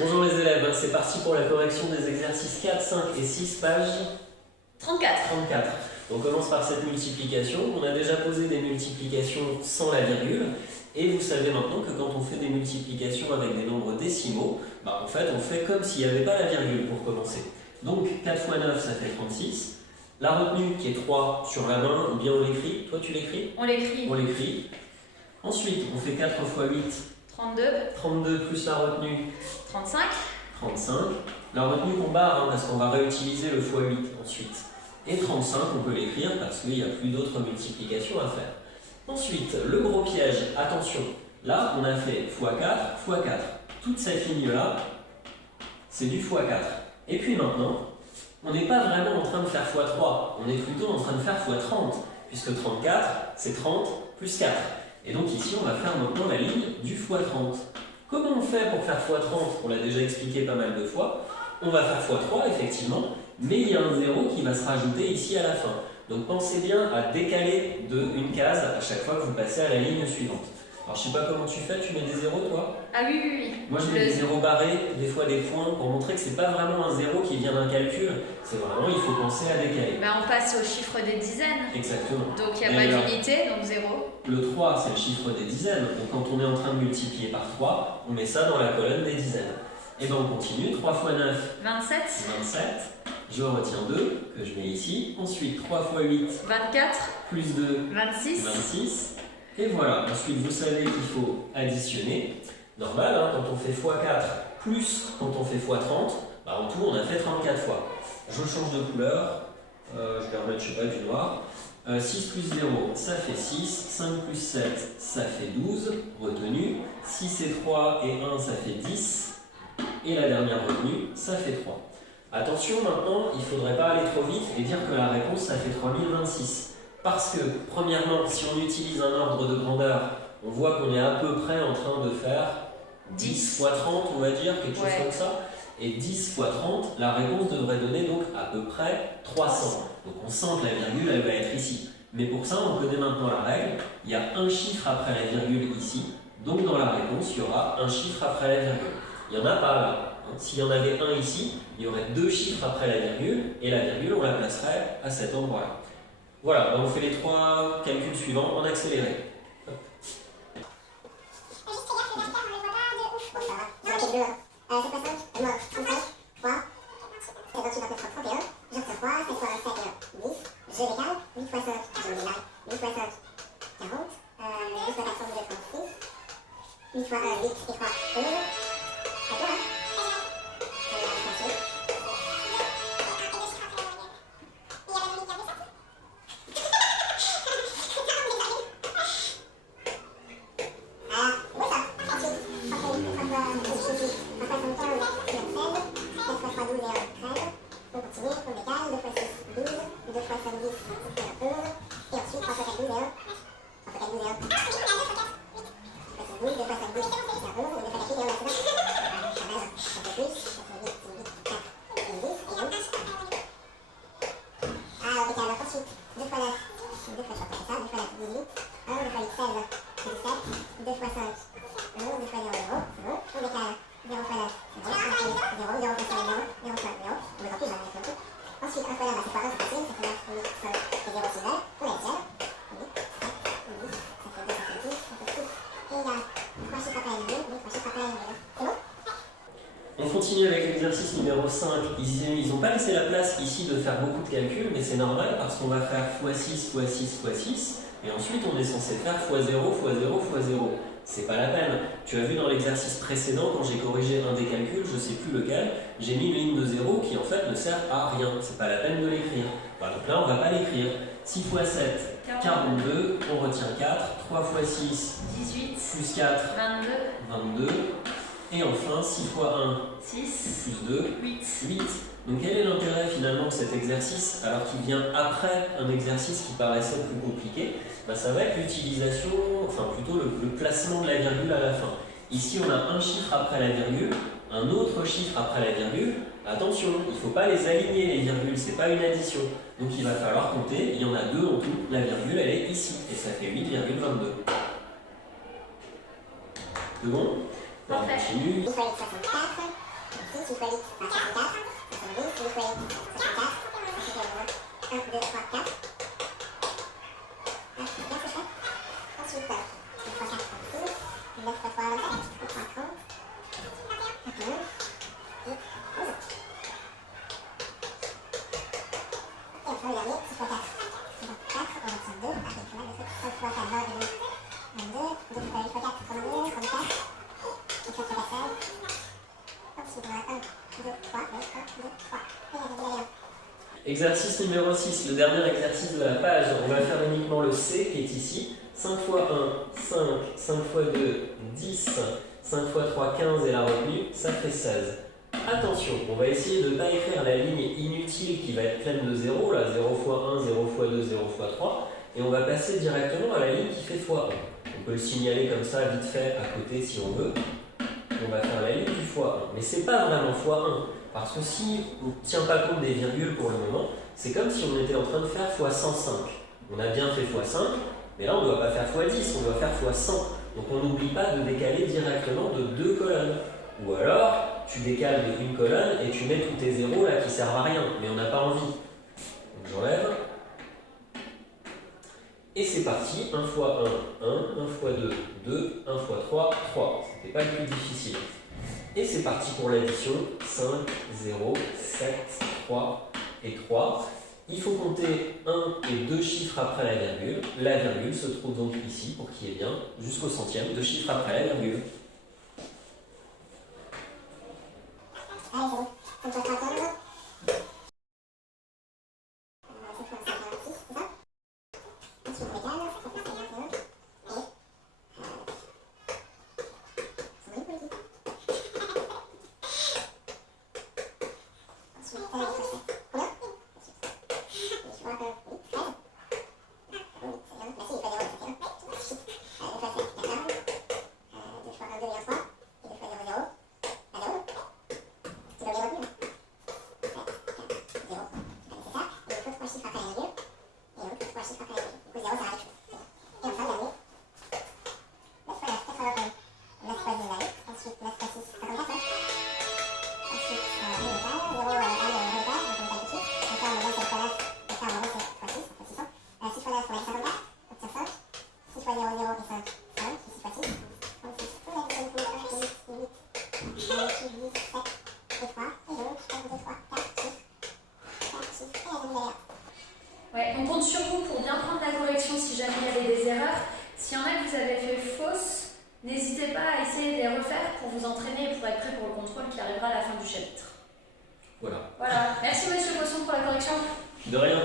Bonjour les élèves, c'est parti pour la correction des exercices 4, 5 et 6, page 34. 34. On commence par cette multiplication. On a déjà posé des multiplications sans la virgule. Et vous savez maintenant que quand on fait des multiplications avec des nombres décimaux, en fait on fait comme s'il n'y avait pas la virgule pour commencer. Donc 4 fois 9 ça fait 36. La retenue qui est 3 sur la main, ou bien on l'écrit. Toi tu l'écris? On l'écrit. On l'écrit. Ensuite on fait 4 fois 8. 32. 32 plus la retenue. 35. 35. La retenue qu'on barre, parce qu'on va réutiliser le x8 ensuite. Et 35, on peut l'écrire parce qu'il n'y a plus d'autres multiplications à faire. Ensuite, le gros piège, attention, là on a fait x4, x4. Toute cette ligne-là, c'est du x4. Et puis maintenant, on n'est pas vraiment en train de faire x3, on est plutôt en train de faire x30, puisque 34, c'est 30 plus 4. Et donc ici, on va faire maintenant la ligne du x30. Comment on fait pour faire x30? On l'a déjà expliqué pas mal de fois. On va faire x3, effectivement, mais il y a un 0 qui va se rajouter ici à la fin. Donc pensez bien à décaler une case à chaque fois que vous passez à la ligne suivante. Alors je sais pas comment tu fais, tu mets des zéros toi? Ah oui, oui, oui. Moi je mets des zéros barrés, des fois des points, pour montrer que c'est pas vraiment un zéro qui vient d'un calcul, c'est vraiment, il faut penser à décaler. On passe au chiffre des dizaines. Exactement. Donc il n'y a pas d'unité, donc 0. Le 3 c'est le chiffre des dizaines, donc quand on est en train de multiplier par 3, on met ça dans la colonne des dizaines. Et bien on continue, 3 fois 9, 27. 27. Je retiens 2, que je mets ici. Ensuite, 3 fois 8, 24. plus 2, 26. 26. Et voilà. Ensuite, vous savez qu'il faut additionner. Normal, quand on fait x4 plus quand on fait x30, en tout, on a fait 34 fois. Je change de couleur. Je vais remettre, je sais pas, du noir. 6 plus 0, ça fait 6. 5 plus 7, ça fait 12. Retenu. 6 et 3 et 1, ça fait 10. Et la dernière retenue, ça fait 3. Attention maintenant, il ne faudrait pas aller trop vite et dire que la réponse ça fait 3026. Parce que, premièrement, si on utilise un ordre de grandeur, on voit qu'on est à peu près en train de faire 10 fois 30, on va dire, quelque chose comme ça. Et 10 fois 30, la réponse devrait donner donc à peu près 300. Donc on sent que la virgule, elle va être ici. Mais pour ça, on connaît maintenant la règle. Il y a un chiffre après la virgule ici. Donc dans la réponse, il y aura un chiffre après la virgule. Il n'y en a pas là. S'il y en avait un ici, il y aurait 2 chiffres après la virgule, et la virgule, on la placerait à cet endroit-là. Voilà, on fait les 3 calculs suivants en accéléré. On continue avec l'exercice numéro 5. Ils n'ont pas laissé la place ici de faire beaucoup de calculs, mais c'est normal parce qu'on va faire x6, x6, x6, et ensuite on est censé faire x0, x0, x0. C'est pas la peine. Tu as vu dans l'exercice précédent, quand j'ai corrigé un des calculs, je sais plus lequel, j'ai mis une ligne de 0 qui en fait ne sert à rien. C'est pas la peine de l'écrire. Donc là, on va pas l'écrire. 6 x 7, 42, on retient 4, 3 x 6, 18, plus 4, 22, 22, et enfin 6 x 1, 6, plus 2, 8. 8. Donc quel est l'intérêt finalement de cet exercice alors qu'il vient après un exercice qui paraissait plus compliqué? Ça va être l'utilisation, enfin plutôt le placement de la virgule à la fin. Ici on a un chiffre après la virgule, un autre chiffre après la virgule. Attention, il ne faut pas les aligner les virgules, c'est pas une addition. Donc il va falloir compter, il y en a 2 en tout, la virgule elle est ici et ça fait 8,22. C'est bon? On continue. 64, 6 fois 8, ça fait 4. 70, 8 fois 8, ça fait 4. Ça fait 1, 2, 3, 4. Ah, c'est bien fait. Ensuite, 2 fois 4, 36. 9 fois 3, 27. 3, 30. 21. Et 11. Et enfin, le dernier, 6 fois 4. 4, on retient 2. Ah, et puis là, le truc, 5 fois 4, 22. 22. 2 fois 8 fois 4, 32. 34. Et 4 fois 4, 16. Ensuite, on a 1, 2, 3. 1, 2, 3. Et la virgule. Exercice numéro 6, le dernier exercice de la page. On va faire uniquement le C qui est ici. 5 fois 1, 5. 5 fois 2, 10. 5 fois 3, 15 et la retenue, ça fait 16. Attention, on va essayer de ne pas écrire la ligne inutile qui va être pleine de 0, là 0 fois 1, 0 fois 2, 0 fois 3, et on va passer directement à la ligne qui fait fois 1. On peut le signaler comme ça vite fait à côté si on veut. On va faire la ligne du fois 1. Mais c'est pas vraiment fois 1, parce que si on ne tient pas compte des virgules pour le moment, c'est comme si on était en train de faire fois 105. On a bien fait fois 5, mais là on ne doit pas faire fois 10, on doit faire fois 100. Donc on n'oublie pas de décaler directement de 2 colonnes. Ou alors, tu décales de une colonne et tu mets tous tes zéros là qui servent à rien, mais on n'a pas envie. Donc j'enlève. Et c'est parti, 1 fois 1, 1, 1 fois 2, 2, 1 fois 3, 3. C'était pas le plus difficile. Et c'est parti pour l'addition, 5, 0, 7, 3 et 3. Il faut compter 1 et 2 chiffres après la virgule. La virgule se trouve donc ici, pour qu'il y ait bien, jusqu'au centième, 2 chiffres après la virgule. Allez, c'est bon. 5 fois 31. 5 fois 56, c'est ça? Ensuite, on décale. Ça fait 51. Et... c'est bon, ici. Ensuite, il faut 7. Combien? Je crois que 8, 13. Ah, bon, c'est bien. Bah si, il faut 0, ça fait 1. Ensuite, 2 fois 7, 14. 2 fois 1, 2 et 1, 3. Et 2 fois 0, 0. Bah 0. C'est pas bien retenu. 7, 4, 0. C'est ça. Et il faut 3 chiffres après la virgule. Et donc 3 chiffres après la virgule. Du coup 0, ça reste chose. Et enfin, le dernier. 9 fois 9, 81. 9 fois 10, 8. Ensuite, 9 fois 6, 54. Ensuite, on décale. 0, 1, 1, on décale. Donc on décale tout de suite. Donc là, on va 7 fois 9. Donc là, on va 7 fois 6, ça fait 600. 6 fois 9, on a 54. Donc ça 5. 6 fois 0, 0 et 5, 5. Et 6 fois 6. Donc 6. On a 1, 2, 8, 8, 10, 7. Et 3. Et donc, 1, 2, 3, 4 chiffres. 4 chiffres. Et la virgule. Ouais, on compte sur vous pour bien prendre la correction si jamais il y avait des erreurs. S'il y en a que vous avez fait fausses, n'hésitez pas à essayer de les refaire pour vous entraîner et pour être prêt pour le contrôle qui arrivera à la fin du chapitre. Voilà. Voilà. Merci Monsieur Poisson pour la correction. De rien.